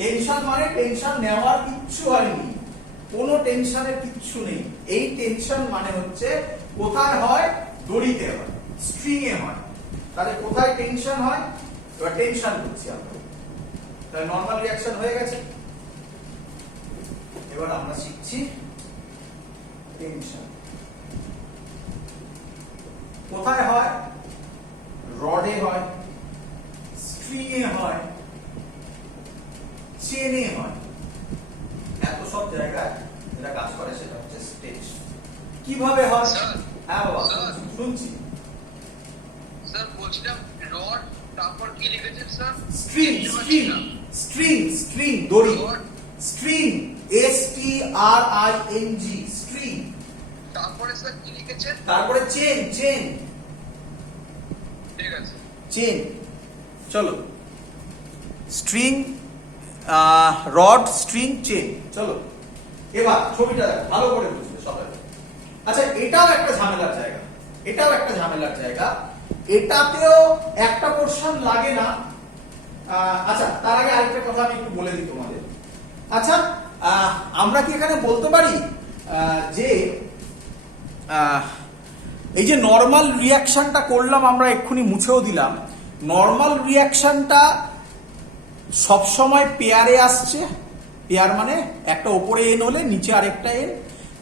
Tension মানে tension নেওয়ার কিচ্ছু হয়নি, কোনো টেনশনের কিচ্ছু নেই। এই টেনশন মানে হচ্ছে কোথায় হয়, দড়িতে হয়, স্ট্রিং এ হয়। তাহলে কোথায় টেনশন হয়, এবার টেনশন করছি আমরা, তাহলে নরমাল রিঅ্যাকশন হয়ে গেছে। এবার আমরা শিখছি টেনশন কোথায় হয়, রডে হয়, স্ট্রিং এ হয়, চেনে হয়, এত সব জায়গায় যেটা কাজ করে সেটা হচ্ছে স্টেজ। কিভাবে হয়? হ্যাঁ বাবা শুনছি স্যার। বলছিলাম রড, তারপর কি লিখেছেন sir? String, string, string, string, দড়ি, স্ট্রিং, STRING, স্ট্রিং। তারপরে স্যার কি লিখেছেন? তারপরে চেন, চেন, ঠিক আছে চেন। চলো, স্ট্রিং, রড, স্ট্রিং, চেন। চলো এবার ছবিটা দেখো, ভালো করে বুঝবে সবাই। আচ্ছা এটাও একটা ঝামেলার জায়গা, এটাও একটা ঝামেলার জায়গা, এটাতেও একটা পোরশন লাগে না। আচ্ছা তার আগে আরেকটা কথা আমি একটু বলে দিই তোমাদের। আচ্ছা আমরা কি এখানে বলতে পারি যে এই যে নরমাল রিঅ্যাকশনটা করলাম আমরা, এক্ষুনি মুছেও দিলাম, নরমাল রিঅ্যাকশনটা সবসময় পেয়ারে আসছে। পেয়ার মানে একটা ওপরে এন হলে নিচে আরেকটা এন।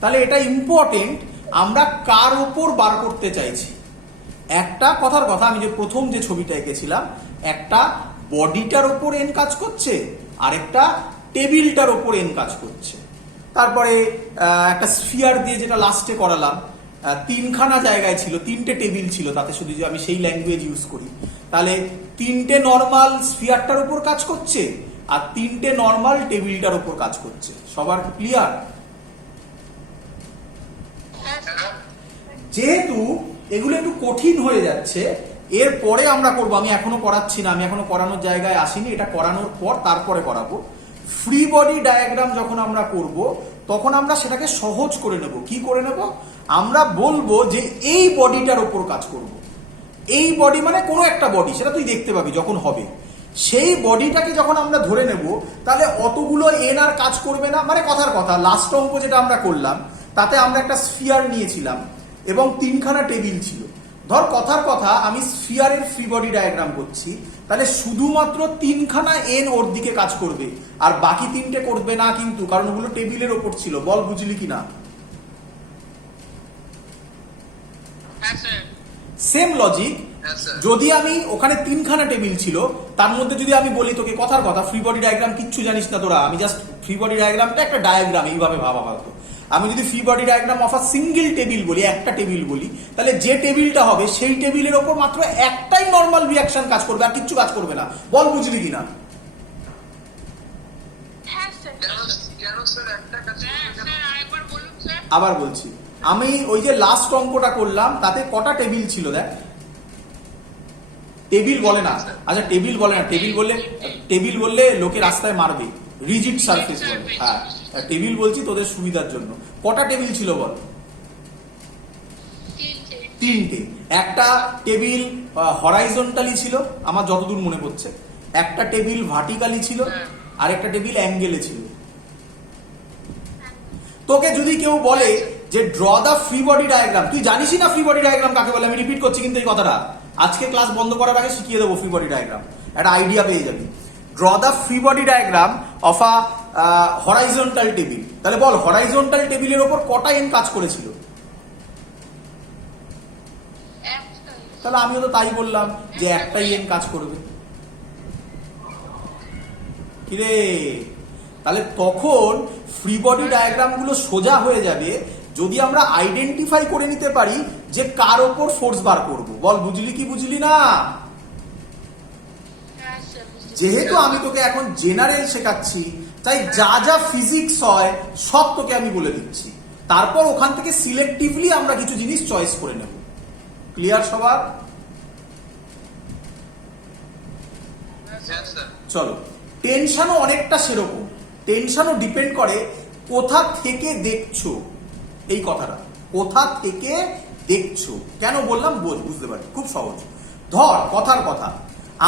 তাহলে এটা ইম্পর্টেন্ট, আমরা কার ওপর বার করতে চাইছি। একটা কথার কথা, আমি যে প্রথম যে ছবিটা এঁকেছিলাম, একটা বডিটার ওপর এন কাজ করছে, আরেকটা টেবিলটার ওপর এন কাজ করছে। তারপরে একটা স্ফিয়ার দিয়ে যেটা লাস্টে করালাম, তিনখানা জায়গায় ছিল, তিনটে টেবিল ছিল, তাতে শুধু যে আমি সেই ল্যাঙ্গুয়েজ ইউজ করি, তাহলে তিনটে নর্মাল স্ফিয়ারটার উপর কাজ করছে আর তিনটে নর্মাল টেবিলটার উপর কাজ করছে। সবার ক্লিয়ার? যেহেতু এগুলো একটু কঠিন হয়ে যাচ্ছে, এরপরে আমরা করব, আমি এখনো করাচ্ছি না, আমি এখনো করানোর জায়গায় আসিনি, এটা করানোর পর তারপরে করাবো। ফ্রি বডি ডায়াগ্রাম যখন আমরা করব তখন আমরা সেটাকে সহজ করে নেব। কি করে নেব? আমরা বলবো যে এই বডিটার ওপর কাজ করব। এই বডি মানে কোনো একটা বডি, সেটা তুই দেখতে পাবি যখন হবে। সেই বডিটাকে যখন আমরা ধরে নেব, তাহলে অতগুলো এন আর কাজ করবে না। মানে কথার কথা, লাস্ট অঙ্ক যেটা আমরা করলাম তাতে আমরা একটা স্ফিয়ার নিয়েছিলাম এবং তিনখানা টেবিল ছিল। ধর কথার কথা আমি স্ফিয়ারের ফ্রি বডি ডায়াগ্রাম করছি, তাহলে শুধুমাত্র তিনখানা এন ওর দিকে কাজ করবে আর বাকি তিনটে করবে না কিন্তু, কারণ ওগুলো টেবিলের ওপর ছিল। বল বুঝলি কিনা? সেম লজিক, যদি আমি ওখানে তিনখানা টেবিল ছিল, তার মধ্যে যদি আমি বলি তোকে কথার কথা ফ্রি বডি ডায়াগ্রাম কিচ্ছু জানিস না তোরা, আমি জাস্ট ফ্রি বডি ডায়াগ্রামটা একটা ডায়াগ্রাম এইভাবে ভাবা হয়তো, আমি যদি free body diagram of a single table বলি, একটা টেবিল বলি, তাহলে যে টেবিলটা হবে সেই টেবিলের ওপর মাত্র একটাই নর্মাল রিঅ্যাকশন কাজ করবে আর কিচ্ছু কাজ করবে না। বল বুঝলি কিনা? আবার বলছি, আমি ওই যে লাস্ট অঙ্কটা করলাম তাতে কটা টেবিল ছিল দেখ। টেবিল বলে না, আচ্ছা টেবিল বলে না, টেবিল বললে লোকে রাস্তায় মারবে, রিজিড সারফেস বলে। হ্যাঁ টেবিল বলছি তোদের সুবিধার জন্য। কটা টেবিল ছিল বল? তিনটে। একটা টেবিল হরাইজন্টালি ছিল আমার যতদূর মনে পড়ছে, একটা টেবিল ভার্টিক্যালি ছিল, আর একটা টেবিল অ্যাঙ্গেলে ছিল। তোকে যদি কেউ বলে যে draw the free body diagram, তুই জানিসই না ফ্রি বডি ডায়াগ্রাম কাকে বলে। আমি রিপিট করছি কিন্তু এই কথাটা, আজকে ক্লাস বন্ধ করার আগে শিখিয়ে দেবো ফ্রি বডি ডায়াগ্রাম, একটা আইডিয়া পেয়ে যাবি। Draw the free body diagram of a horizontal table, তাহলে বল হরাইজন্টাল টেবিলের ওপর কটা এন কাজ করেছিল? তাহলে আমিও তো তাই বললাম যে একটাই এন কাজ করবে। কিরে, তাহলে তখন ফ্রি বডি ডায়াগ্রাম গুলো সোজা হয়ে যাবে যদি আমরা আইডেন্টিফাই করে নিতে পারি যে কার ওপর ফোর্স বার করব। বল বুঝলি কি বুঝলি না? যেহেতু আমি তোকে এখন জেনারেল শেখাচ্ছি, তাই যা যা ফিজিক্স হয় সব তোকে আমি বলে দিচ্ছি, তারপর ওখান থেকে সিলেক্টিভলি আমরা কিছু জিনিস চয়েস করে নেব। ক্লিয়ার সবার? চলো, টেনশনও অনেকটা সেরকম। টেনশনও ডিপেন্ড করে কোথা থেকে দেখছো। এই কথাটা কোথা থেকে দেখছো কেন বললাম বুঝতে পারি, খুব সহজ। ধর কথার কথা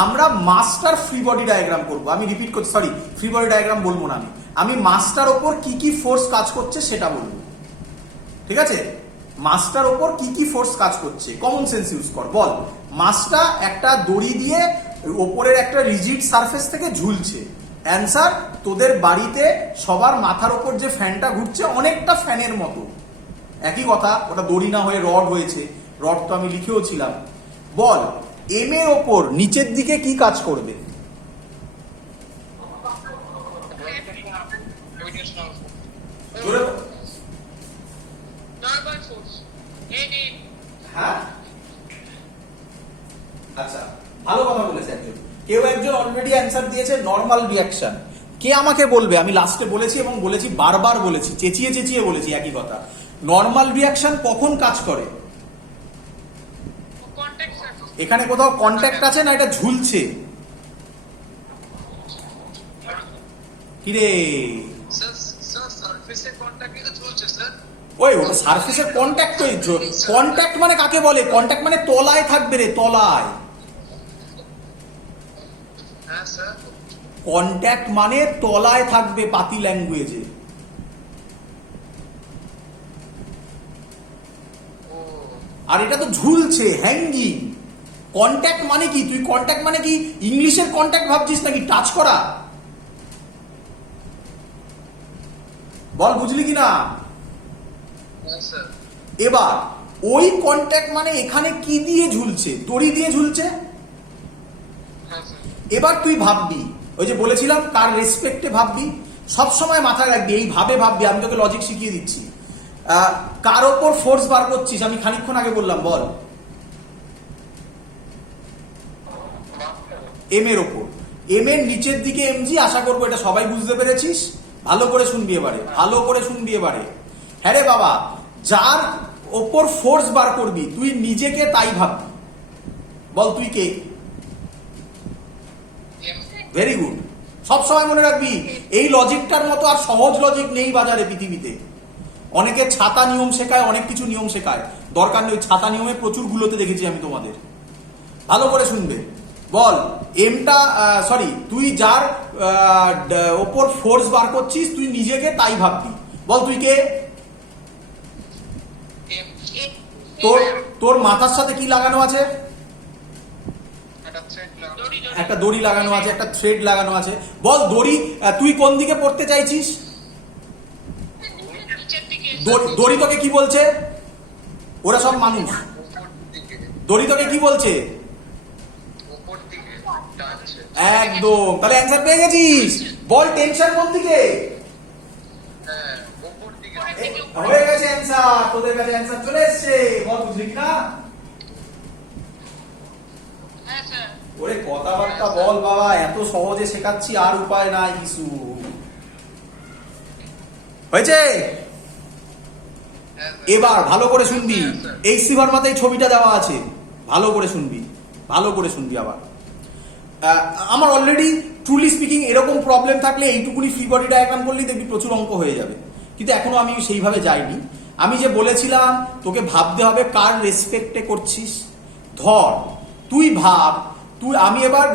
আমরা মাস্টার ফ্রি বডি ডায়াগ্রাম করব। আমি রিপিট করছি, সরি, ফ্রি বডি ডায়াগ্রাম বলবো না, আমি মাস্টার ওপর কি কি ফোর্স কাজ করছে সেটা বলবো, ঠিক আছে? মাছটার ওপর কি কি ফোর্স কাজ করছে, কমন সেন্স ইউজ কর। বল, মাছটা একটা দড়ি দিয়ে ওপরের একটা রিজিড সারফেস থেকে ঝুলছে। অ্যান্সার, তোদের বাড়িতে সবার মাথার ওপর যে ফ্যানটা ঘুরছে অনেকটা ফ্যানের মতো, একই কথা, ওটা দড়ি না হয়ে রড হয়েছে, রড তো আমি লিখেও ছিলাম। বল, এম এর ওপর নিচের দিকে কি কাজ করবে? জোরে বল। Normal force N N. হ্যাঁ, আচ্ছা, ভালো কথা বলেছে একজন, কেউ একজন অলরেডি অ্যান্সার দিয়েছে নর্মাল রিয়াকশন। কে আমাকে বলবে? আমি লাস্টে বলেছি এবং বলেছি, বারবার বলেছি, চেঁচিয়ে চেঁচিয়ে বলেছি একই কথা। নর্মাল রিয়াকশন কখন কাজ করে? Contact surface. এখানে কোথাও কন্ট্যাক্ট আছে না এটা ঝুলছে? কিরে স্যার স্যার সারফেসে কন্টাক্টই তো চলছে স্যার। ওই ওটা সারফেসের কন্ট্যাক্ট, ওই কন্ট্যাক্ট মানে কাকে বলে? কন্ট্যাক্ট মানে তলায় থাকবে রে, তলায়। হ্যাঁ স্যার। কন্ট্যাক্ট মানে তলায় থাকবে পাতি ল্যাঙ্গুয়েজে। ও আর এটা তো ঝুলছে, হ্যাঙ্গিং। কন্ট্যাক্ট মানে কি? তুই কন্ট্যাক্ট মানে কি ইংলিশের কন্ট্যাক্ট ভাবছিস নাকি টাচ করা? বল, বুঝলি কি না? হ্যাঁ স্যার। এবার ওই কন্ট্যাক্ট মানে এখানে কি দিয়ে ঝুলছে? দড়ি দিয়ে ঝুলছে। হ্যাঁ স্যার। এবার তুই ভাববি, ওই যে বলেছিলাম কার রেসপেক্টে ভাববি, সব সময় মাথায় রাখবি, এইভাবে ভাববি। আমি তোকে লজিক শিখিয়ে দিচ্ছি। কার ওপর ফোর্স বার করছিস? আমি খানিকক্ষণ আগে বললাম, বল। এম এর ওপর। এম এর নিচের দিকে এমজি, আশা করবো এটা সবাই বুঝতে পেরেছিস। ভালো করে শুনবি এবারে, ভালো করে শুনবি এবারে। হ্যাঁ রে বাবা, যার ওপর ফোর্স বার করবি তুই নিজেকে তাই ভাববি। বল, তুই কে? এম। Very good. সব সময় মনে রাখবি, এই লজিকটার মতো আর সহজ লজিক নেই বাজারে, পৃথিবীতে। অনেকে ছাতা নিয়ম শেখায়, অনেক কিছু নিয়ম শেখায়, দরকার নেই। ছাতা নিয়মে প্রচুর গুলোতে দেখেছি আমি তোমাদের। ভালো করে শুনবে। বল, এমটা, সরি, তুই যার ওপর ফোর্স বার করছিস তুই নিজেকে তাই ভাববি। বল, তুই কে? এম। তোর তোর মাথার সাথে কি লাগানো আছে? একটা থ্রেড লাগানো। একটা দড়ি লাগানো আছে, একটা থ্রেড লাগানো আছে। বল, দড়ি তুই কোন দিকে পড়তে চাইছিস? নিচের দিকে। দড়ি তোকে কি বলছে? ওরা সব মানুষ। উপর দিকে। দড়ি তোকে কি বলছে? উপর দিকে টানছে। একদম, তাহলে অ্যান্সার পেয়ে গেছিস। বল, টেনশন কোন দিকে? হ্যাঁ, উপর দিকে। হয়ে গেছে অ্যান্সার, তোদের কাছে অ্যান্সার চলে এসেছে। বল, বুঝলি কিনা? হ্যাঁ স্যার। ওরে কথাবার্তা বল বাবা, এত সহজে শেখাচ্ছি, আর উপায় নাই কিছু। হয়েছে? হ্যাঁ, স্যার। এবার ভালো করে শুনবি, এই সিভারমাতে ছবিটা দেওয়া আছে, ভালো করে শুনবি, ভালো করে শুনবি আবার। আমার অলরেডি ট্রুলি স্পিকিং এরকম প্রবলেম থাকলে এইটুকুনি ফ্রি বডি ডায়াগ্রাম করলেই দেখবি প্রচুর অঙ্ক হয়ে যাবে, কিন্তু এখনো আমি সেইভাবে যাইনি। আমি যে বলেছিলাম তোকে ভাবতে হবে কার রেসপেক্টে করছিস। ধর, তুই ভাব, আমি এবার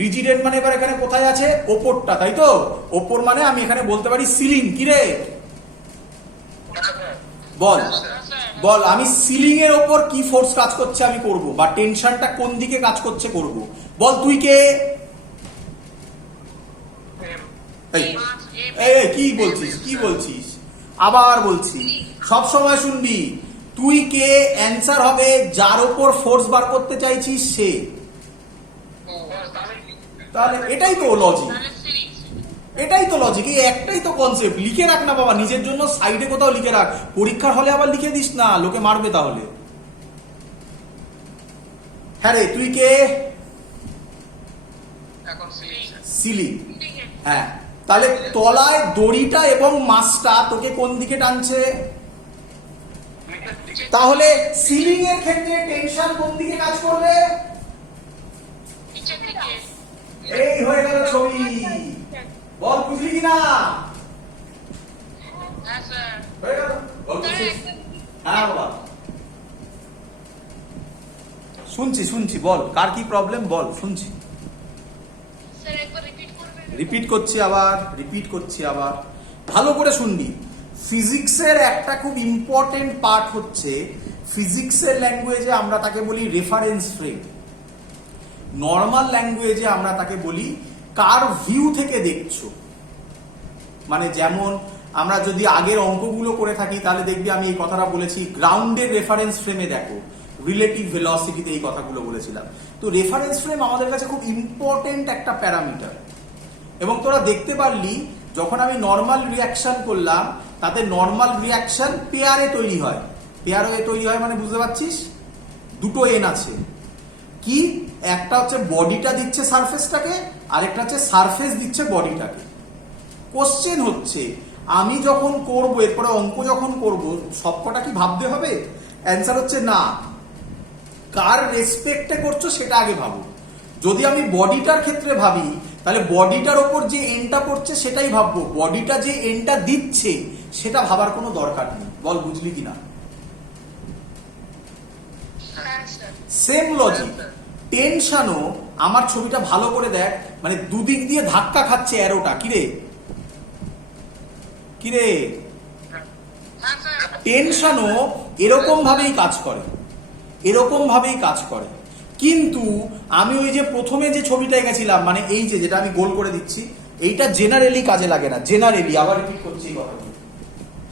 রিজিডেন্ট মানে এবার এখানে কোথায় আছে? ওপরটা, তাই তো? ওপর মানে আমি এখানে বলতে পারি সিলিং। কি রে? বল, বল, আমি সিলিং এর ওপর কি ফোর্স কাজ করছে আমি করব, বা টেনশনটা কোন দিকে কাজ করছে করব। বল, তুই কে? এই এই কি বলছিস, কি বলছিস? আবার বলছি, সব সময় শুনবি, তুই কে অ্যান্সার হবে যার ওপর ফোর্স বার করতে চাইছিস সে। তাহলে এটাই তো লজিক, এটাই তো লজিক, এই একটাই তো কনসেপ্ট। লিখে রাখ না বাবা, নিজের জন্য সাইডে কোথাও লিখে রাখ, পরীক্ষার হলে আবার লিখে দিস না, লোকে মারবে তাহলে। হ্যাঁ রে, তুই কে? এখন সিলিং। হ্যাঁ, তাহলে তলায় দড়িটা এবং মাছটা তোকে কোন দিকে টানছে? তাহলে সিলিং এর ক্ষেত্রে টেনশন কোন দিকে কাজ করবে? নিচের দিকে। এই হয়ে গেল ছবি। বল, বুঝলি কিনা? হ্যাঁ স্যার। হয়ে গেল? বল, বুঝছিস? হ্যাঁ বাবা, শুনছি শুনছি, বল কার কি প্রবলেম বল, শুনছি। স্যার একবার রিপিট করবেন? রিপিট করছি আবার, ভালো করে শুনবি। ফিজিক্সের একটা খুব ইম্পর্টেন্ট পার্ট হচ্ছে, ফিজিক্সের ল্যাঙ্গুয়েজে আমরা তাকে বলি রেফারেন্স ফ্রেম, নর্মাল ল্যাঙ্গুয়েজে আমরা তাকে বলি কার ভিউ থেকে দেখছো। মানে যেমন আমরা যদি আগের অঙ্কগুলো করে থাকি তাহলে দেখবি আমি এই কথাটা বলেছি, গ্রাউন্ডের রেফারেন্স ফ্রেমে দেখো, রিলেটিভ ভেলোসিটিতে এই কথাগুলো বলেছিলাম। তো রেফারেন্স ফ্রেম আমাদের কাছে খুব ইম্পর্টেন্ট একটা প্যারামিটার। এবং তোরা দেখতে পারলি যখন আমি নর্মাল রিয়াকশন করলাম, তাতে নর্মাল রিয়াকশন পেয়ারে তৈরি হয়। পেয়ারে তৈরি হয় মানে বুঝতে পারছিস, দুটো এন আছে। কি, একটা হচ্ছে বডিটা দিচ্ছে সারফেসটাকে, আরেকটা হচ্ছে সারফেস দিচ্ছে বডিটাকে। কোশ্চেন হচ্ছে আমি যখন করব, এরপরে অঙ্ক যখন করব, সবকটা কি ভাবতে হবে? অ্যান্সার হচ্ছে না, কার রেসপেক্টে করছো সেটা আগে ভাবো। যদি আমি বডিটার ক্ষেত্রে ভাবি, তাহলে বডিটার ওপর যে এনটা পড়ছে সেটাই ভাববো, বডিটা যে এনটা দিচ্ছে সেটা ভাবার কোনো দরকার নেই। বল বুঝলি কিনা? হ্যাঁ স্যার। সেম লজিক টেনশনও, আমার ছবিটা ভালো করে দেখ, মানে দুদিক দিয়ে ধাক্কা খাচ্ছে অ্যারোটা। কিরে কিরে, হ্যাঁ স্যার। টেনশনও এরকম ভাবেই কাজ করে, এরকম ভাবেই কাজ করে। কিন্তু আমি ওই যে প্রথমে যে ছবিটায় গেছিলাম, মানে এই যে যেটা আমি গোল করে দিচ্ছি, এইটা জেনারেলি কাজে লাগে না। জেনারেলি, আবার রিপিট করছি এই কথাগুলো,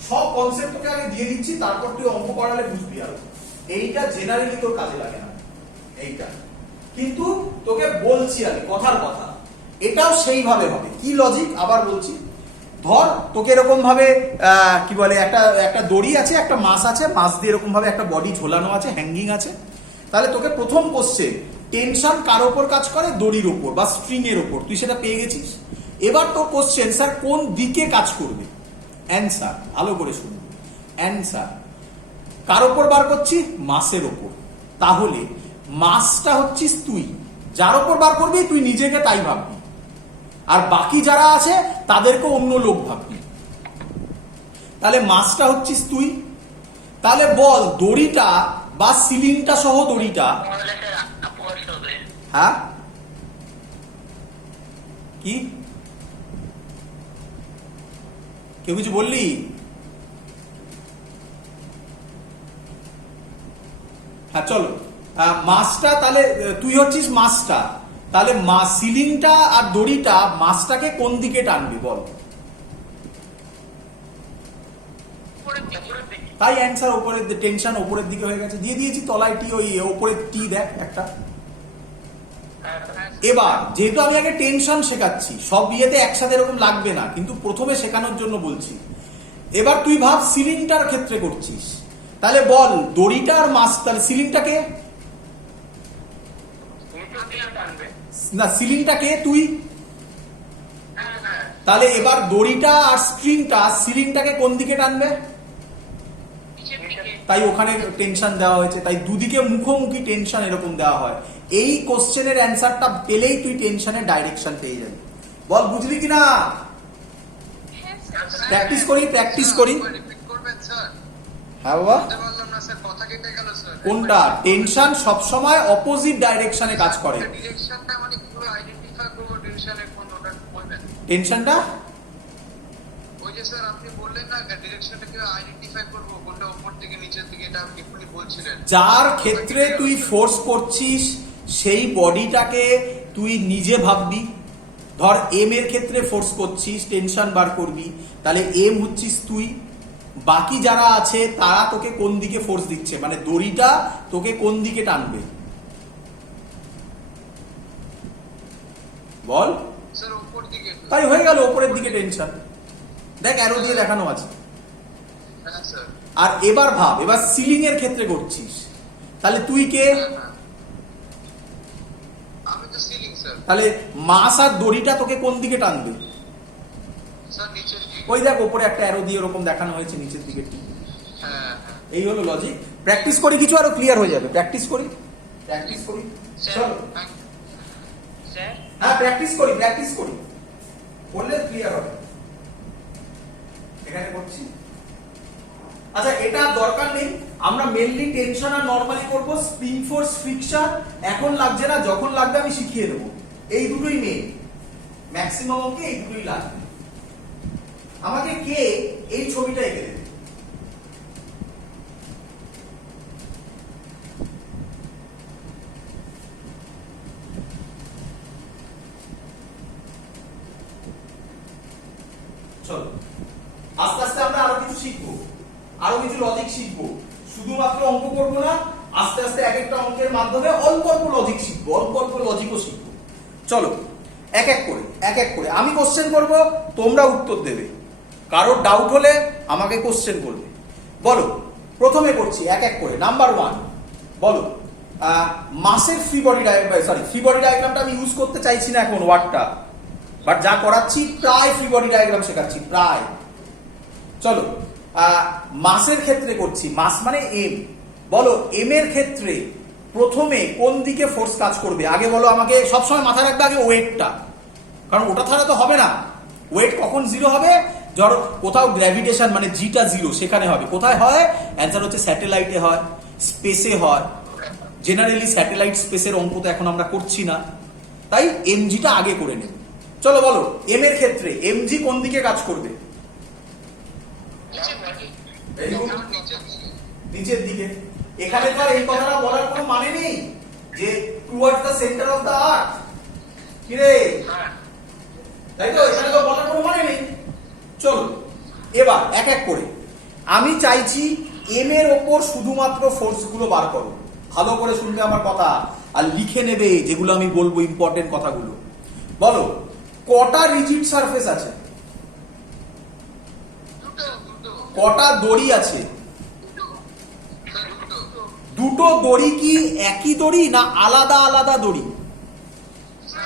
সব কনসেপ্ট তোকে আগে দিয়ে দিচ্ছি, তারপর তুই অঙ্ক করালে বুঝবি। আর এইটা জেনারেলি তোর কাজে লাগে না, এইটা কিন্তু তোকে বলছি আমি কথার কথা, এটাও সেইভাবে হবে। কি লজিক আবার বলছি, ধর তোকে এরকম ভাবে কি বলে, একটা দড়ি আছে, একটা মাছ আছে, মাছ দিয়ে এরকম ভাবে একটা বডি ঝোলানো আছে, হ্যাঙ্গিং আছে। তাহলে তোকে প্রথম কোশ্চেন, টেনশন কার ওপর কাজ করে? দড়ির ওপর বা স্ট্রিং এর ওপর, তুই সেটা পেয়ে গেছিস। এবার তোর কোশ্চেন, স্যার কোন দিকে কাজ করবে? অ্যান্সার ভালো করে শুনবি, অ্যান্সার কার ওপর বার করছি? মাসের ওপর। তাহলে মাসটা হচ্ছিস তুই, যার ওপর বার করবি তুই নিজেকে তাই ভাববি, আর বাকি যারা আছে তাদেরকে অন্য লোক ভাববি। তাহলে মাসটা হচ্ছিস তুই। তাহলে বল দড়িটা বা সিলিংটা সহ দড়িটা, হ্যাঁ কি কেউ কিছু বললি? হ্যাঁ চলো, মাসটা, তাহলে তুই হচ্ছিস মাসটা, তাহলে সিলিংটা আর দড়িটা মাসটাকে কোন দিকে টানবি বল? তাই অ্যান্সার উপরের, টেনশন উপরের দিকে হয়ে গেছে, দিয়ে দিয়েছি তলায় টি, ওই উপরে টি দেখ একটা। এবার যেহেতু আমি আগে টেনশন শেখাচ্ছি, সব ইয়েতে একসাথে এরকম লাগবে না, কিন্তু প্রথমে শেখানোর জন্য বলছি। এবার তুই ভাব সিলিংটার ক্ষেত্রে করছিস, তাহলে বল দড়িটা আর মাস, তাহলে সিলিংটাকে না, সিলিংটাকে তুই, তাহলে এবার দড়িটা আর স্ট্রিংটা সিলিংটাকে কোন দিকে টানবে? তাই ওখানে টেনশন দেওয়া হয়েছে, তাই দুদিকে মুখোমুখি টেনশন এরকম দেওয়া হয়। এই কোশ্চেনের অ্যান্সারটা পেলেই তুই টেনশনের ডাইরেকশন পেয়ে যাবি। বল বুঝলি কিনা? হ্যাঁ স্যার। প্র্যাকটিস করি, প্র্যাকটিস করি। রিপিট করবেন স্যার? হ্যাঁ বাবা, বুঝতে পারলাম না স্যার, কথা কেটে গেল স্যার। কোনটা? টেনশন সবসময় অপোজিট ডাইরেকশনে কাজ করে। ডিরেকশনটা মানে কিভাবে আইডেন্টিফাই করবো ডিরেকশনের কোন, ওটা বলবেন? টেনশনটা ওই যে স্যার আপনি বললেন না ডিরেকশনটা কিভাবে আইডেন্টিফাই করবো, কোনটা উপর থেকে নিচের দিকে, এটা আপনি এক্ষুনি বলছিলেন। যার ক্ষেত্রে তুই ফোর্স করছিস সেই বডিটাকে তুই নিজে ভাববি। ধর এম এর ক্ষেত্রে ফোর্স করছিস, টেনশন বার করবি, তাহলে এম হচ্ছিস তুই। বাকি যারা আছে তারা তোকে কোন দিকে ফোর্স দিচ্ছে, মানে দড়িটা তোকে কোন দিকে টানবে বল? স্যার উপর দিকে। তাই হয়ে গেল উপরের দিকে টেনশন, দেখ অ্যারো দিয়ে দেখানো আছে। হ্যাঁ স্যার। আর এবার ভাব, এবার সিলিং এর ক্ষেত্রে করছিস, তাহলে তুই কে? আমি তো সিলিং স্যার। তাহলে মাস আর দড়িটা তোকে কোন দিকে টানবে? স্যার নিচের দিকে। ওই দেখ ওপরে একটা অ্যারো দিয়ে এরকম দেখানো হয়েছে নিচের দিকে। হ্যাঁ হ্যাঁ। এই হলো লজিক। প্র্যাকটিস করি, কিছু আরো ক্লিয়ার হয়ে যাবে। প্র্যাকটিস করি, প্র্যাকটিস করি, চলো। স্যার হ্যাঁ প্র্যাকটিস করি, প্র্যাকটিস করি, করলে ক্লিয়ার হবে। এখানে করছি। আচ্ছা এটা দরকার নেই, আমরা মেনলি টেনশন আর নরমালি করব, স্প্রিং ফোর্স, ফ্রিকশন এখন লাগছে না, যখন লাগবে আমি শিখিয়ে দেবো। এই দুটোই মেন, ম্যাক্সিমাম অঙ্কে এই দুটোই লাগবে। আমাকে কে এই ছবিটা এঁকে দেবে। চলো আস্তে আস্তে আমরা আরো কিছু শিখবো, আরো কিছু লজিক শিখবো, শুধুমাত্র অঙ্ক করবো না, আস্তে আস্তে এক একটা অঙ্কের মাধ্যমে অল্প অল্প লজিক শিখবো, অল্প অল্প লজিকও শিখবো। চলো এক এক করে আমি কোশ্চেন করব, তোমরা উত্তর দেবে। কারোর ডাউট হলে আমাকে কোশ্চেন করবে। বলো, প্রথমে করছি এক এক করে। নাম্বার 1 বলো, মাসের free body diagram, sorry free body ডায়াগ্রামটা আমি ইউজ করতে চাইছি না এখন ওয়ার্ডটা, বাট যা করাচ্ছি প্রায় ফ্রি বডি ডায়াগ্রাম শেখাচ্ছি প্রায়। চলো মাসের ক্ষেত্রে করছি, মাস মানে এম। বলো এম এর ক্ষেত্রে প্রথমে কোন দিকে ফোর্স কাজ করবে? আগে বলো আমাকে, সবসময় মাথায় রাখবে আগে ওয়েটটা, কারণ ওটা ছাড়া তো হবে না। ওয়েট কখন জিরো হবে? ধরো কোথাও গ্র্যাভিটেশন মানে জিটা জিরো, সেখানে হবে। কোথায় হয়? অ্যান্সার হচ্ছে স্যাটেলাইটে হয়, স্পেসে হয়। জেনারেলি স্যাটেলাইট স্পেসের অঙ্ক তো এখন আমরা করছি না, তাই এমজিটা আগে করে নেব। চলো বলো এম এর ক্ষেত্রে এমজি কোন দিকে কাজ করবে? নিচের দিকে। Very good. নিচের দিকে। নিচের দিকে। এখানে তো আর এই কথাটা বলার কোনো মানে নেই যে towards the centre of the earth, কি রে? তাই তো, এখানে তো বলার কোনো মানে নেই। চলো এবার এক এক করে আমি চাইছি এম এর ওপর শুধুমাত্র ফোর্স গুলো বার করো। ভালো করে শুনবে আমার কথা আর লিখে নেবে যেগুলো আমি বলবো, ইম্পর্টেন্ট কথাগুলো। বলো কটা রিজিড সারফেস আছে? দুটো দুটো কটা দড়ি আছে? স্যার দুটো। দুটো দড়ি কি একই দড়ি না আলাদা আলাদা দড়ি? স্যার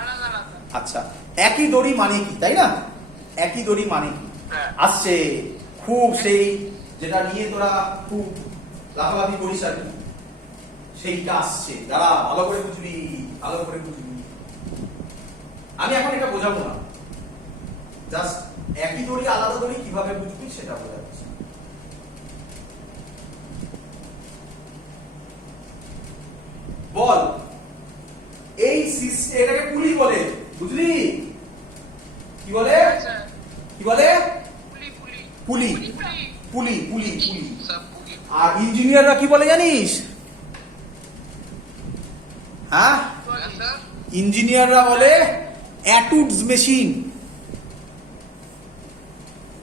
আলাদা আলাদা। আচ্ছা, একই দড়ি মানে কি, তাই না? একই দড়ি মানে কি? হ্যাঁ। আসছে খুব সেই যেটা নিয়ে তোরা খুব লাফালাফি করিস আর কি, সেইটা আসছে। দাঁড়া, ভালো করে বুঝবি, ভালো করে বুঝবি। আমি এখন এটা বোঝাবো না, জাস্ট একই দড়ি আলাদা দড়ি কিভাবে বুঝবি সেটা বোঝাচ্ছি। বল এই সিস্টেম, এটাকে পুলি বলে, বুঝলি? কি বলে? স্যার কি বলে? পুলি পুলি পুলি। পুলি পুলি পুলি পুলি। স্যার পুলি। আর ইঞ্জিনিয়াররা কি বলে জানিস? হ্যাঁ, স্যার ইঞ্জিনিয়াররা বলে অ্যাটুডস মেশিন।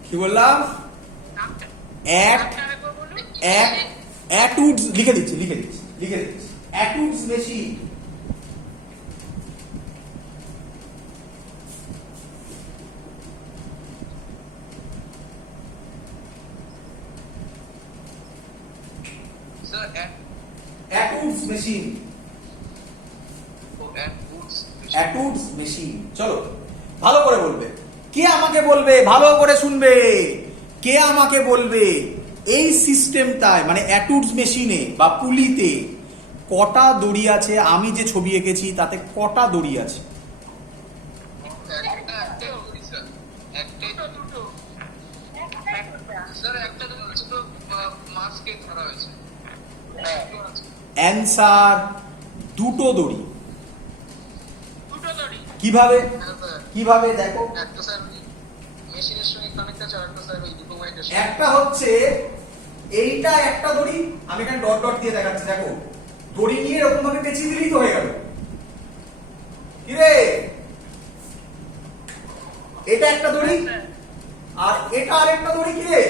কি বললাম? অ্যাটুডস, লিখে দিচ্ছি Atwood's machine. Sir Atwood's machine, Atwood's machine. চলো ভালো করে বলবে। কে আমাকে বলবে? ভালো করে শুনবে। কে আমাকে বলবে এই সিস্টেমটায় মানে অ্যাটুডস মেশিনে বা পুলিতে কটা দড়ি আছে? আমি যে ছবি এঁকেছি তাতে কটা দড়ি আছে? একটাই দড়ি স্যার, একটাই দুটো। স্যার একটা দড়ি হচ্ছে তো মাস্কে ধরা হয়েছে। অ্যান্সার দুটো দড়ি। দুটো দড়ি। কিভাবে? হ্যাঁ স্যার, কিভাবে দেখো। একটা স্যার মেশিনের সঙ্গে কানেক্ট আছে, আরেকটা স্যার ওই দুটো ওয়াইটের সঙ্গে। একটা হচ্ছে এইটা একটা দড়ি, আমি এখানে ডট ডট দিয়ে দেখাচ্ছি, দেখো দড়ি নিয়ে এরকম ভাবে পেঁচিয়ে দিলেই তো হয়ে গেল। কি রে? এটা একটা দড়ি আর এটা আরেকটা দড়ি। কি রে?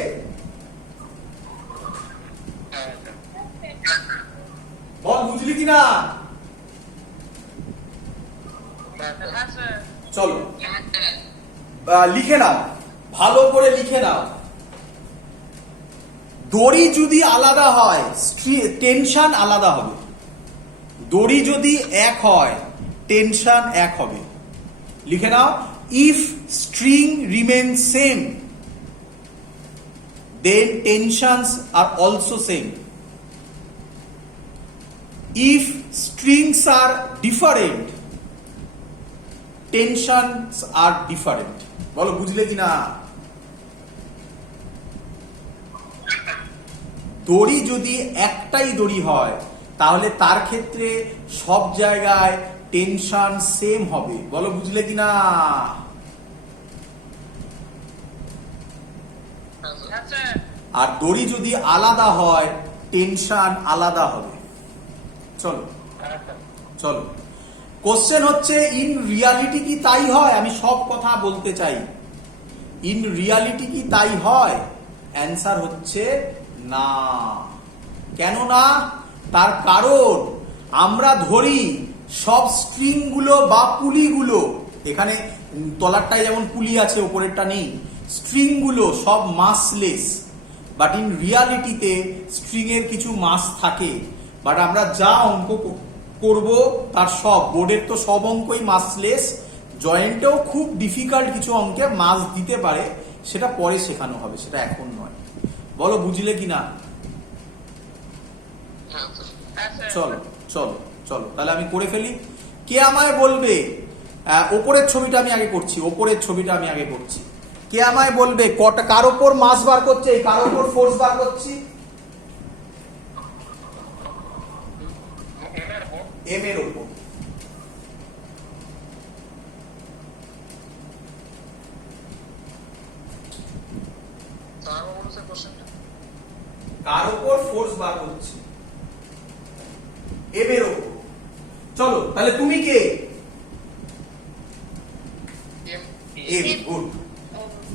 বল বুঝলি কিনা? হ্যাঁ স্যার। চলো লিখে নাও, ভালো করে লিখে নাও। দড়ি যদি আলাদা হয় টেনশন আলাদা হবে। দড়ি যদি এক হয় টেনশন এক হবে। লিখে নাও, if string remain same then tensions are also same. If strings are different tensions are different. বলো বুঝলে কিনা? দড়ি যদি একটাই দড়ি হয় তাহলে তার ক্ষেত্রে সব জায়গায় টেনশন সেম হবে। বলো বুঝলে কিনা? হ্যাঁ স্যার। হ্যাঁ স্যার। আর দড়ি যদি আলাদা হয় টেনশন আলাদা হবে। চলো চলো, কোশ্চেন হচ্ছে ইন রিয়ালিটি কি তাই হয়? আমি সব কথা বলতে চাই। ইন রিয়ালিটি কি তাই হয়? অ্যান্সার হচ্ছে না। কেন না? তার কারণ আমরা ধরি সব স্ট্রিং গুলো বা পুলিগুলো, এখানে তলারটায় যেমন পুলি আছে ওপরেরটা নেই, স্ট্রিং গুলো সব মাসলেস। বাট ইন রিয়ালিটিতে স্ট্রিং এর কিছু মাস থাকে। বাট আমরা যা অঙ্ক করব তার সব, বোর্ডের তো সব অঙ্কই মাসলেস, জয়েন্টেও খুব ডিফিকাল্ট কিছু অঙ্কে মাস দিতে পারে, সেটা পরে শেখানো হবে, সেটা এখন নয়। বলো বুঝলে কিনা? হ্যাঁ স্যার। হ্যাঁ স্যার। চলো চলো চলো, তাহলে আমি করে ফেলি। কে আমায় বলবে, ওপরের ছবিটা আমি আগে করছি, ওপরের ছবিটা আমি আগে করছি। কে আমায় বলবে কার ওপর মাস বার করছে, কার ওপর ফোর্স বার করছি? এম এর ওপর। স্যার বলুন স্যার কোশ্চেনটা। কার ওপর ফোর্স বার হচ্ছে? এম এর ওপর। চলো তাহলে তুমি কে? এম। M, good.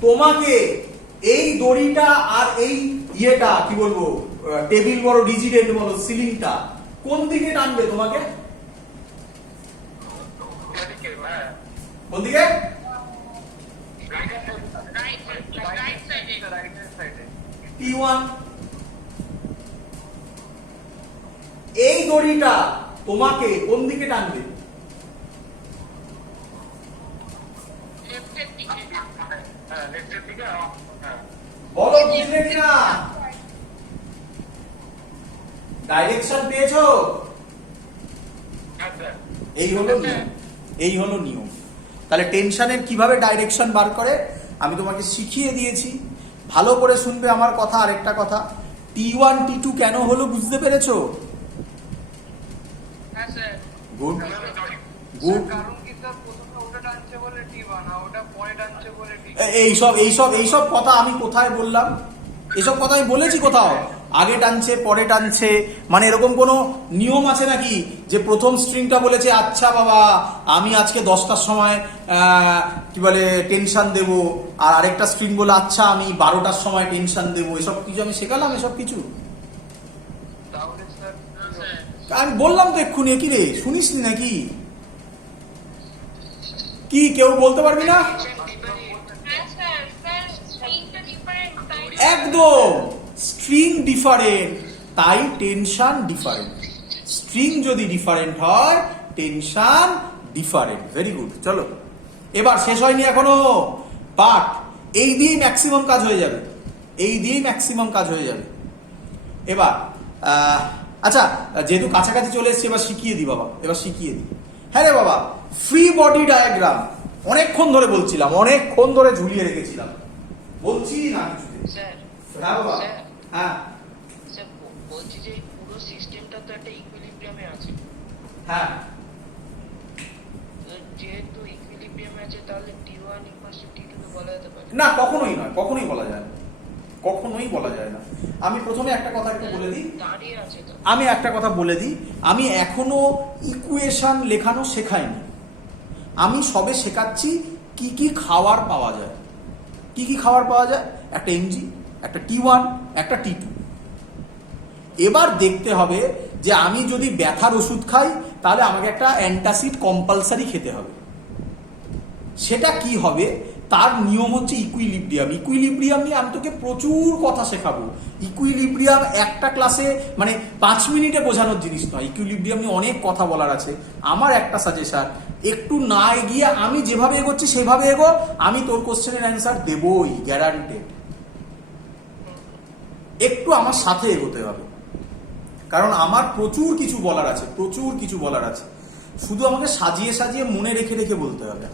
তোমাকে এই দড়িটা আর এই ইয়েটা কি বলবো, টেবিল বলো, রিজিড এন্ড বলো, সিলিংটা কোন দিকে টানবে তোমাকে? কোন দিকে? রাইট সাইডে। T1। এই দড়িটা তোমাকে কোন দিকে টানবে? লেফটের দিকে। বলো বুঝলে কিনা? ডাইরেকশন পেয়েছো? এই হলো নিয়ম, এই হলো নিয়ম। তাহলে টেনশনের কিভাবে ডাইরেকশন বার করে আমি তোমাকে শিখিয়ে দিয়েছি। ভালো করে শুনবে আমার কথা। আরেকটা কথা, T1 T2 কেন হলো বুঝতে পেরেছো? হ্যাঁ স্যার। Good good. কারণ কি স্যার প্রথমে ওটা টানছে বলে টি1, আর ওটা পরে টানছে বলে টি। এইসব কথা আমি কোথায় বললাম? এসব কথা আমি বলেছি কোথাও? আগে টানছে পরে টানছে মানে এরকম কোনো নিয়ম আছে নাকি যে প্রথম স্ট্রিংটা বলেছে আচ্ছা বাবা আমি আজকে 10টার সময় কি বলে টেনশন দেব, আর আরেকটা স্ট্রিং বলে আচ্ছা আমি 12টার সময় টেনশন দেব? এসব কিছু আমি শেখালাম? এসব কিছু তাহলে স্যার। হ্যাঁ স্যার। আমি বললাম তো এক্ষুনি। কি রে, শুনিসনি নাকি? কি কেউ বলতে পারবি না? একদম, স্ট্রিং ডিফারেন্ট তাই টেনশন ডিফারেন্ট। স্ট্রিং যদি ডিফারেন্ট হয় টেনশন ডিফারেন্ট। Very good. চলো এবার শেষ হয়নি এখনো পার্ট। এই দিয়েই ম্যাক্সিমাম কাজ হয়ে যাবে, এই দিয়েই ম্যাক্সিমাম কাজ হয়ে যাবে। এবার আচ্ছা, যেহেতু কাছাকাছি চলে এসছে এবার শিখিয়ে দিই বাবা, এবার শিখিয়ে দিই। হ্যাঁ রে বাবা, ফ্রি বডি ডায়াগ্রাম অনেকক্ষণ ধরে বলছিলাম, অনেকক্ষণ ধরে ঝুলিয়ে রেখেছিলাম, বলছি না কিছুতে। স্যার হ্যাঁ বাবা। স্যার, হ্যাঁ স্যার বলছি যে এই পুরো সিস্টেমটা তো একটা ইকুইলিব্রিয়ামে আছে। হ্যাঁ তো যেহেতু ইকুইলিব্রিয়ামে আছে তাহলে T1 ইকুয়ালস টু T2 কে বলা যেতে পারে? না, কখনোই নয়, কখনোই বলা যায় না, কখনোই বলা যায় না। আমি প্রথমে একটা কথা একটু বলে দিই, দাঁড়িয়ে আছে তো। আমি একটা কথা বলে দিই, আমি এখনো ইকুয়েশন লেখানো শেখাইনি। আমি সবে শেখাচ্ছি কি কি খাবার পাওয়া যায়। কি কি খাবার পাওয়া যায়? একটা এমজি, একটা T1, একটা T2। এবার দেখতে হবে যে আমি যদি ব্যথার ওষুধ খাই তাহলে আমাকে একটা অ্যান্টাসিড কম্পালসারি খেতে হবে। সেটা কি হবে? তার নিয়ম হচ্ছে ইকুইলিব্রিয়াম। ইকুইলিব্রিয়াম নিয়ে আমি তোকে প্রচুর কথা শেখাবো। ইকুইলিব্রিয়াম একটা ক্লাসে মানে 5 মিনিটে বোঝানোর জিনিস নয়। ইকুইলিব্রিয়াম নিয়ে অনেক কথা বলার আছে। আমার একটা সাজেশন, একটু না এগিয়ে আমি যেভাবে এগোচ্ছি সেভাবে এগো, আমি তোর কোশ্চেনের অ্যান্সার দেবই, গ্যারান্টেড। একটু আমার সাথে এগোতে হবে, কারণ আমার প্রচুর কিছু বলার আছে, প্রচুর কিছু বলার আছে। শুধু আমাকে সাজিয়ে সাজিয়ে মনে রেখে রেখে বলতে হবে।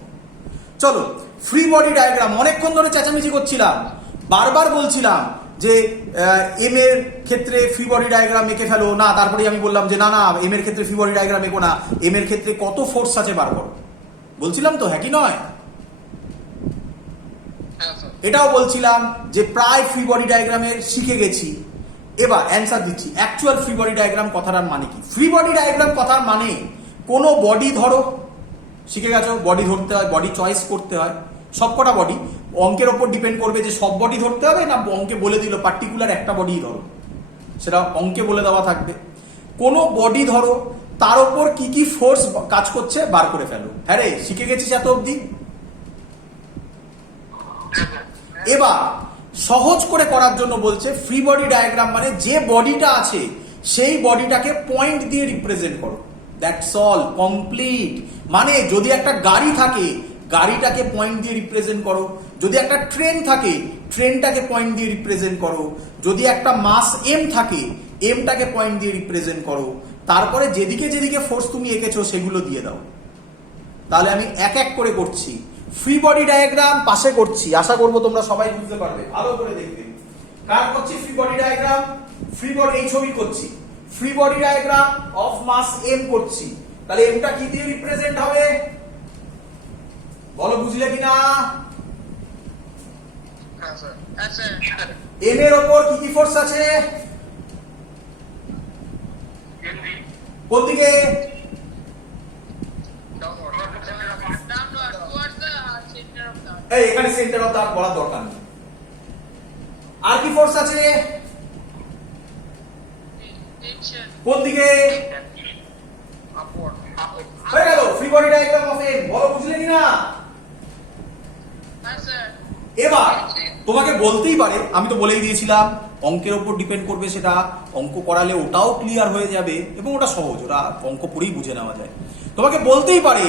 চলো, ফ্রি বডি ডায়াগ্রাম অনেকক্ষণ ধরে চেঁচামেচি করছিলাম, বারবার বলছিলাম যে এম এর ক্ষেত্রে ফ্রি বডি ডায়াগ্রাম এঁকে ফেলো, না তারপরে আমি বললাম যে না না এম এর ক্ষেত্রে ফ্রি বডি ডায়াগ্রাম এঁকো না, এম এর ক্ষেত্রে কত ফোর্স আছে বার করো, বলছিলাম তো, হ্যাঁ কি নয়? হ্যাঁ স্যার। এটাও বলছিলাম যে প্রায় ফ্রি বডি ডায়াগ্রামের শিখে গেছি। এবার অ্যান্সার দিচ্ছি, অ্যাকচুয়াল ফ্রি বডি ডায়াগ্রাম কথাটার মানে কি? ফ্রি বডি ডায়াগ্রাম কথার মানে কোনো বডি ধরো, শিখে গেছো বডি ধরতে হয়, বডি চয়েস করতে হয়, সবকটা বডি অঙ্কের ওপর ডিপেন্ড করবে যে সব বডি ধরতে হবে না অঙ্কে বলে দিল পার্টিকুলার একটা বডি ধরো, সেটা অঙ্কে বলে দেওয়া থাকবে। কোনো বডি ধরো, তার ওপর কি কি ফোর্স কাজ করছে বার করে ফেলো। হ্যাঁ রে, শিখে গেছিস এত অবধি? এবার সহজ করে করার জন্য বলছে ফ্রি বডি ডায়াগ্রাম মানে যে বডিটা আছে সেই বডিটাকে পয়েন্ট দিয়ে রিপ্রেজেন্ট করো, দ্যাটস অল, কমপ্লিট। মানে যদি একটা গাড়ি থাকে গাড়িটাকে পয়েন্ট দিয়ে রিপ্রেজেন্ট করো, যদি একটা ট্রেন থাকে ট্রেনটাকে পয়েন্ট দিয়ে রিপ্রেজেন্ট করো, যদি একটা মাস এম থাকে এমটাকে পয়েন্ট দিয়ে রিপ্রেজেন্ট করো, তারপরে যেদিকে যেদিকে ফোর্স তুমি এঁকেছো সেগুলো দিয়ে দাও। তাহলে আমি এক এক করে করছি। ফ্রি বডি ডায়াগ্রাম পাশে করছি, আশা করবো তোমরা সবাই বুঝতে পারবে, ভালো করে দেখবে। কার করছি free body diagram? Free body, এই ছবি করছি, free body diagram of mass M করছি। তাহলে এমটা কি দিয়ে রিপ্রেজেন্ট হবে বলো, বুঝলে কিনা? হ্যাঁ স্যার। হ্যাঁ স্যার। এম এর ওপর কি কি ফোর্স আছে? কোন দিকে? এই এখানে সেন্টার অফ দা বলার দরকার নেই। আর কি ফোর্স আছে? কোন দিকে? হয়ে গেল free body diagram of M. বলো, বুঝলে কিনা? এবার তোমাকে বলতেই পারে, আমি তো বলেই দিয়েছিলাম অঙ্কের উপর ডিপেন্ড করবে, সেটা অঙ্ক করালে ওটাও ক্লিয়ার হয়ে যাবে এবং ওটা সহজ, ওটা অঙ্ক পড়েই বুঝে নেওয়া যায়। তোমাকে বলতেই পারে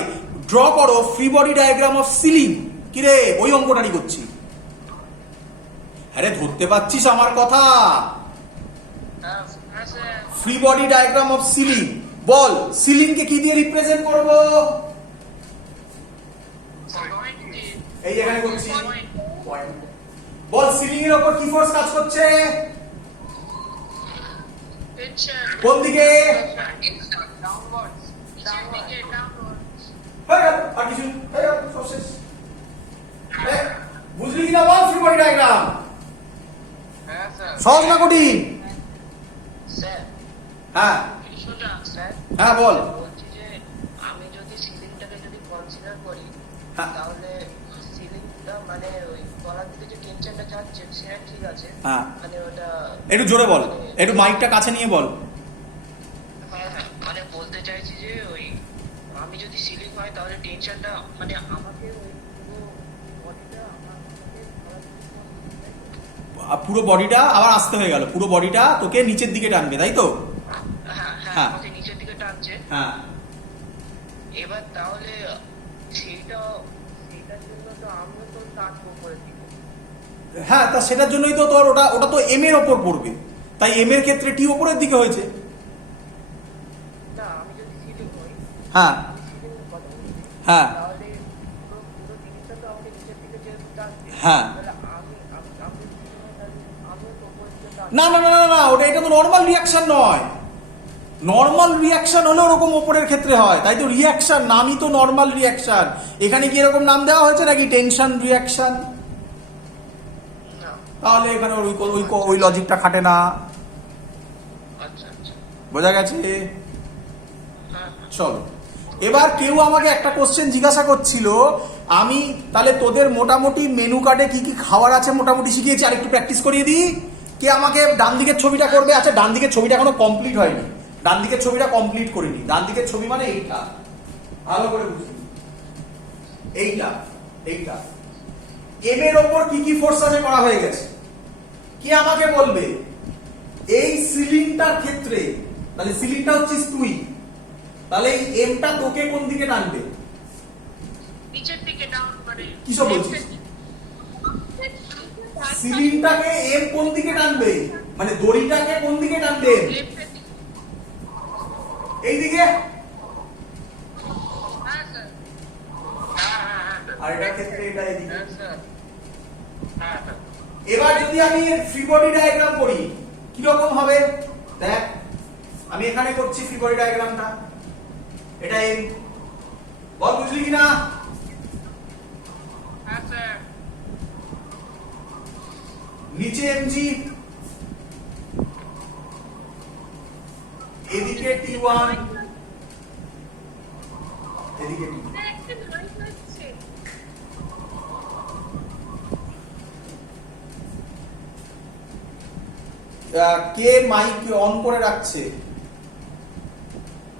ড্র করো free body diagram of ceiling. কিরে, ওই অঙ্কটারই করছি। আরে ধরতে পারছিস আমার কথা? Free body diagram of ceiling. বল সিলিং কে কি দিয়ে রিপ্রেজেন্ট করব? এই এখানে করছি পয়েন্ট। বল সিলিং এর উপর কি ফোর্স কাজ করছে? কোন দিকে? হয়ে গেল, আর কিছু হয়ে গেল, সব শেষ। বুঝলি কিনা বল ফ্রি বডি ডায়াগ্রাম? হ্যাঁ স্যার। সহজ না কঠিন? স্যার, হ্যাঁ স্যার হ্যাঁ বল। বলছি যে আমি যদি সিলিংটাকে যদি কনসিডার করি হ্যাঁ। তাহলে সিলিংটা মানে ওই গলার দিকে যে টেনশনটা যাচ্ছে সেটা ঠিক আছে, হ্যাঁ। মানে ওটা একটু জোরে বল, একটু মাইকটা কাছে নিয়ে বল। হ্যাঁ হ্যাঁ, মানে বলতে চাইছি যে ওই আমি যদি সিলিং হয় তাহলে টেনশনটা মানে আমাকে ওই পুরো বডিটা আমার পুরো বডিটা আবার আসতে হয়ে গেল, পুরো বডিটা তোকে নিচের দিকে টানবে, তাই তো? হ্যাঁ হ্যাঁ। হ্যাঁ আমাকে নিচের দিকে টানছে। হ্যাঁ। এবার তাহলে সেইটার জন্য তো আমিও তো টানবো করে দিব। হ্যাঁ, তা সেটার জন্যই তো তোর ওটা ওটা তো এম এর ওপর পড়বে, তাই এম এর ক্ষেত্রে টি ওপরের দিকে হয়েছে। না, আমি যদি সিলিং হই, হ্যাঁ আমি সিলিং কথা বলছি, হ্যাঁ তাহলে পুরো পুরো জিনিসটা তো আমাকে নিচের দিকে যেহেতু টানছে, হ্যাঁ। তাহলে আমি সিলিং হই তাহলে আমিও তো উপরের দিকে টানবো। না না না না না, ওটা এটা তো নর্মাল রিয়াকশন নয়। নর্মাল রিয়াকশন হলে ওরকম ওপরের ক্ষেত্রে হয়, তাই তো রিয়াকশন, নামই তো নর্মাল রিয়াকশন। এখানে কি এরকম নাম দেওয়া হয়েছে নাকি টেনশন রিয়াকশন? না। তাহলে এখানে ওই লজিকটা খাটে না। আচ্ছা আচ্ছা। বোঝা গেছে? হ্যাঁ চলো, এবার কেউ আমাকে একটা কোশ্চেন জিজ্ঞাসা করছিল, আমি তাহলে তোদের মোটামুটি মেনু কার্ডে কি কি খাবার আছে মোটামুটি শিখিয়েছি, আর একটু প্র্যাকটিস করিয়ে দিই। কে আমাকে ডান দিকের ছবিটা করবে? আচ্ছা, ডান দিকের ছবিটা এখনো কমপ্লিট হয়নি, ডান দিকের ছবিটা কমপ্লিট করিনি। ডান দিকের ছবি মানে এইটা, ভালো করে বুঝি, এইটা এইটা এম এর ওপর কি কি ফোর্স আছে করা হয়ে গেছে। কে আমাকে বলবে এই সিলিংটার ক্ষেত্রে, তাহলে সিলিংটা হচ্ছিস তুই, তাহলে এই এমটা তোকে কোন দিকে টানবে? নিচের দিকে ডাউন করে কিসব বলছিস? সিলিংটাকে এম কোন দিকে টানবে, মানে দড়িটাকে কোন দিকে টানবে? লেফটের দিকে। এই দিকে। হ্যাঁ স্যার। আর এটার ক্ষেত্রে এটা এদিকে। হ্যাঁ স্যার। হ্যাঁ স্যার। এবার যদি আমি ফ্রি বডি ডায়াগ্রাম করি কিরকম হবে দেখ, আমি এখানে করছি ফ্রি বডি ডায়াগ্রামটা, এটা এম, বল বুঝলি কিনা? হ্যাঁ স্যার। নিচে এমজি, এদিকে T1, এদিকে T2। একটা নয় হচ্ছে। কে মাইক অন করে রাখছে?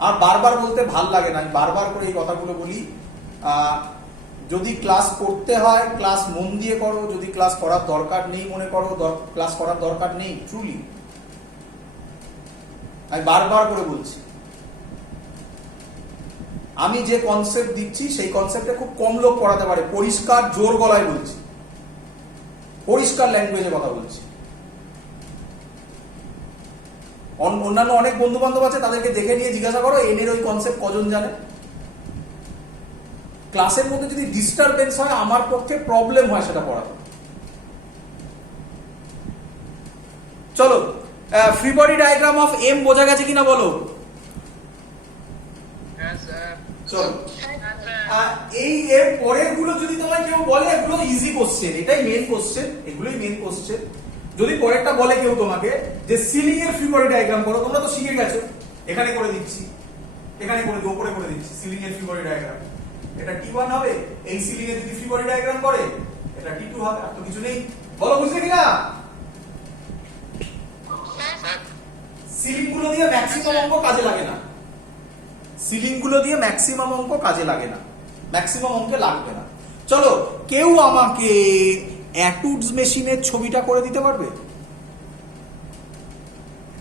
আর বারবার বলতে ভাল লাগে না, আমি বারবার করে এই কথাগুলো বলি। যদি ক্লাস করতে হয় ক্লাস মন দিয়ে করো, যদি ক্লাস করার দরকার নেই মনে করো ক্লাস করার দরকার নেই, ট্রুলি আমি বারবার করে বলছি। আমি যে কনসেপ্ট দিচ্ছি সেই কনসেপ্টে খুব কম লোক পড়াতে পারে, পরিষ্কার জোর গলায় বলছি, পরিষ্কার ল্যাঙ্গুয়েজে কথা বলছি। অন্যান্য অনেক বন্ধু বান্ধব আছে, তাদেরকে দেখে নিয়ে জিজ্ঞাসা করো এন এর ওই কনসেপ্ট কজন জানে। ক্লাসের মধ্যে যদি ডিস্টারবেন্স হয় আমার পক্ষে প্রবলেম হয় সেটা পড়াতে। চলো, free body diagram of M বোঝা গেছে কিনা বলো? হ্যাঁ স্যার। চলো, হ্যাঁ স্যার। এই এর পরের গুলো যদি তোমায় কেউ বলে এগুলো ইজি কোশ্চেন, এটাই মেন কোশ্চেন, এগুলোই মেন কোশ্চেন। যদি পরেরটা বলে কেউ তোমাকে যে সিলিং এর ফ্রি বডি ডায়াগ্রাম করো, তোমরা তো শিখে গেছো, এখানে করে দিচ্ছি, এখানে করে উপরে করে দিচ্ছি সিলিং এর ফ্রি বডি ডায়াগ্রাম। এটা T1 হবে, এই সিলিং এর যদি ফ্রি বডি ডায়াগ্রাম করে এটা T2 হবে, আর তো কিছু নেই। বলো বুঝলে কিনা? সিলিং গুলো দিয়ে ম্যাক্সিমাম অঙ্ক কাজে লাগে না, সিলিং গুলো দিয়ে ম্যাক্সিমাম অঙ্ক কাজে লাগে না, ম্যাক্সিমাম অঙ্কে লাগবে না। চলো, কেউ আমাকে অ্যাটুডস মেশিনের ছবিটা করে দিতে পারবে?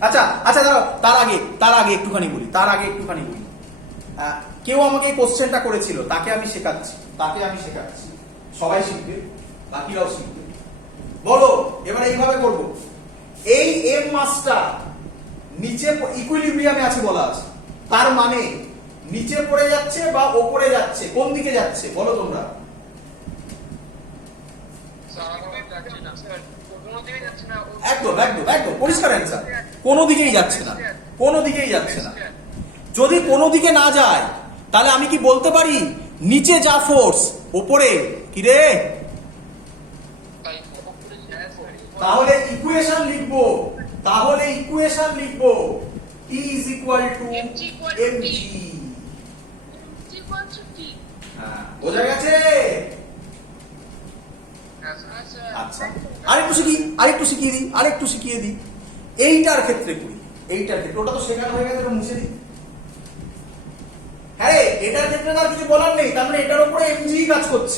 আচ্ছা আচ্ছা, দাঁড়াও, তার আগে একটুখানি বলি, কেউ আমাকে এই কোশ্চেনটা করেছিল, তাকে আমি শেখাচ্ছি, সবাই শিখবে, বাকিরাও শিখবে। বলো এবার এইভাবে করব, এই এম মাসটা নিচে ইকুইলিব্রিয়ামে আছে বলা আছে, তার মানে নিচে পড়ে যাচ্ছে বা ওপরে যাচ্ছে, কোন দিকে যাচ্ছে বলো তোমরা? একদম একদম একদম পরিষ্কার অ্যান্সার, কোনো দিকেই যাচ্ছে না, কোনো দিকেই যাচ্ছে না। যদি কোনো দিকে না যায় তাহলে আমি কি বলতে পারি নিচে যা ফোর্স ওপরে কি রে? তাহলে ইকুয়েশন লিখবো, E is equal to mg equal to mg। T equal to T। হ্যাঁ, বোঝা গেছে? হ্যাঁ স্যার। আচ্ছা, আরেকটু শিখিয়ে দিই। এইটার ক্ষেত্রে করি, ওটা তো শেখানো হয়ে গেছে, ওটা মুছে দিই। হ্যাঁ, এটার ক্ষেত্রে আর কিছু বলার নেই, তার মানে এটার উপরে এমজি কাজ করছে।